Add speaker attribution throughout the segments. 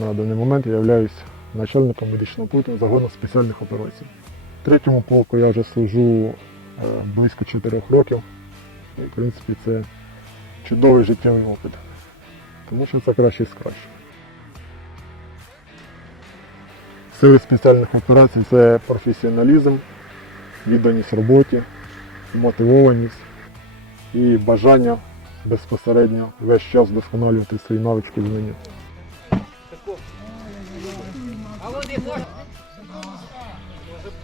Speaker 1: На даний момент я являюсь начальником медичного пункту загону спеціальних операцій. Третьому полку я вже служу е, близько 4 років. І, в принципі, це чудовий життєвий опит. Тому що це краще з кращого. Сили спеціальних операцій це професіоналізм, відданість роботі, мотивованість і бажання безпосередньо весь час вдосконалювати свої навички знання.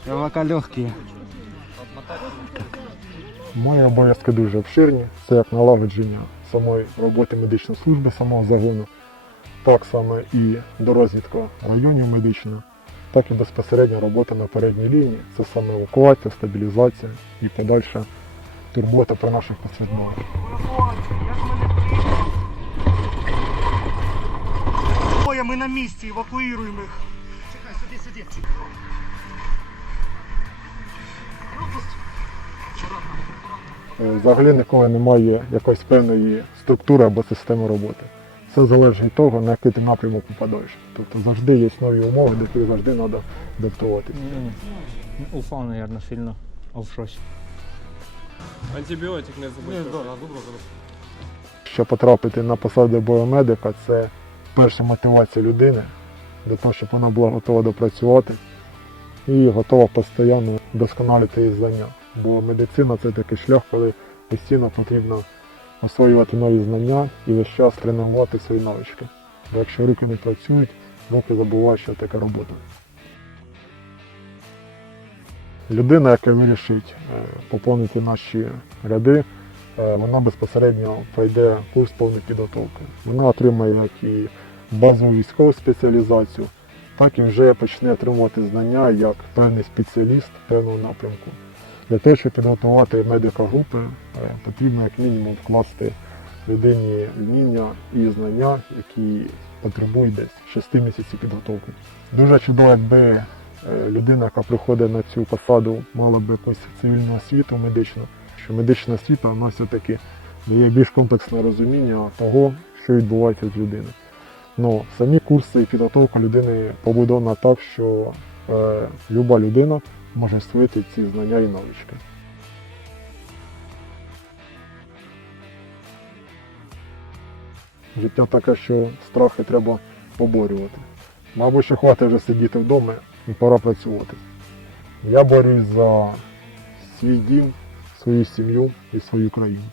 Speaker 2: Провока легкие.
Speaker 1: Мої обов'язки дуже обширні. Це як налагодження самої роботи медичної служби, самого загону, так само і дорозвідка районів медичних, так і безпосередньо робота на передній лінії. Це саме евакуація, стабілізація і подальша турбота про наших посвідних.
Speaker 3: Ми на місці, евакуюємо їх. Сиди, сиди.
Speaker 1: Е, Взагалі ніколи немає якоїсь певної структури або системи роботи. Все залежить від того, на який ти напрямок попадаєш. Тобто завжди є нові умови, до яких завжди треба адаптуватися.
Speaker 2: Уфа, наверное, сильно. Офшось.
Speaker 4: Антибіотик не забудь.
Speaker 1: Щоб потрапити на посаду біомедика, це перша мотивація людини для того, щоб вона була готова допрацювати і готова постійно вдосконалити її знання. Бо медицина це такий шлях, коли постійно потрібно освоювати нові знання і весь час тренувати свої навички. Бо якщо руки не працюють, руки забувають, що таке робота. Людина, яка вирішить е, поповнити наші ряди, е, вона безпосередньо пройде курс повної підготовки. Вона отримає як і базову військову спеціалізацію, так і вже почне отримувати знання як певний спеціаліст певного напрямку. Для того, щоб підготувати медика групи, е, потрібно як мінімум вкласти людині вміння і знання, які потребують десь 6 місяців підготовки. Дуже чудово, якби е, людина, яка приходить на цю посаду, мала б якусь цивільну освіту медичну, що медична освіта вона все-таки дає більш комплексне розуміння того, що відбувається з людиною. Ну, самі курси і підготовка людини побудована так, що е, люба людина може освоїти ці знання і навички. Життя таке, що страхи треба поборювати. Мабуть, що хватить вже сидіти вдома і пора працювати. Я борюсь за свій дім, свою сім'ю і свою країну.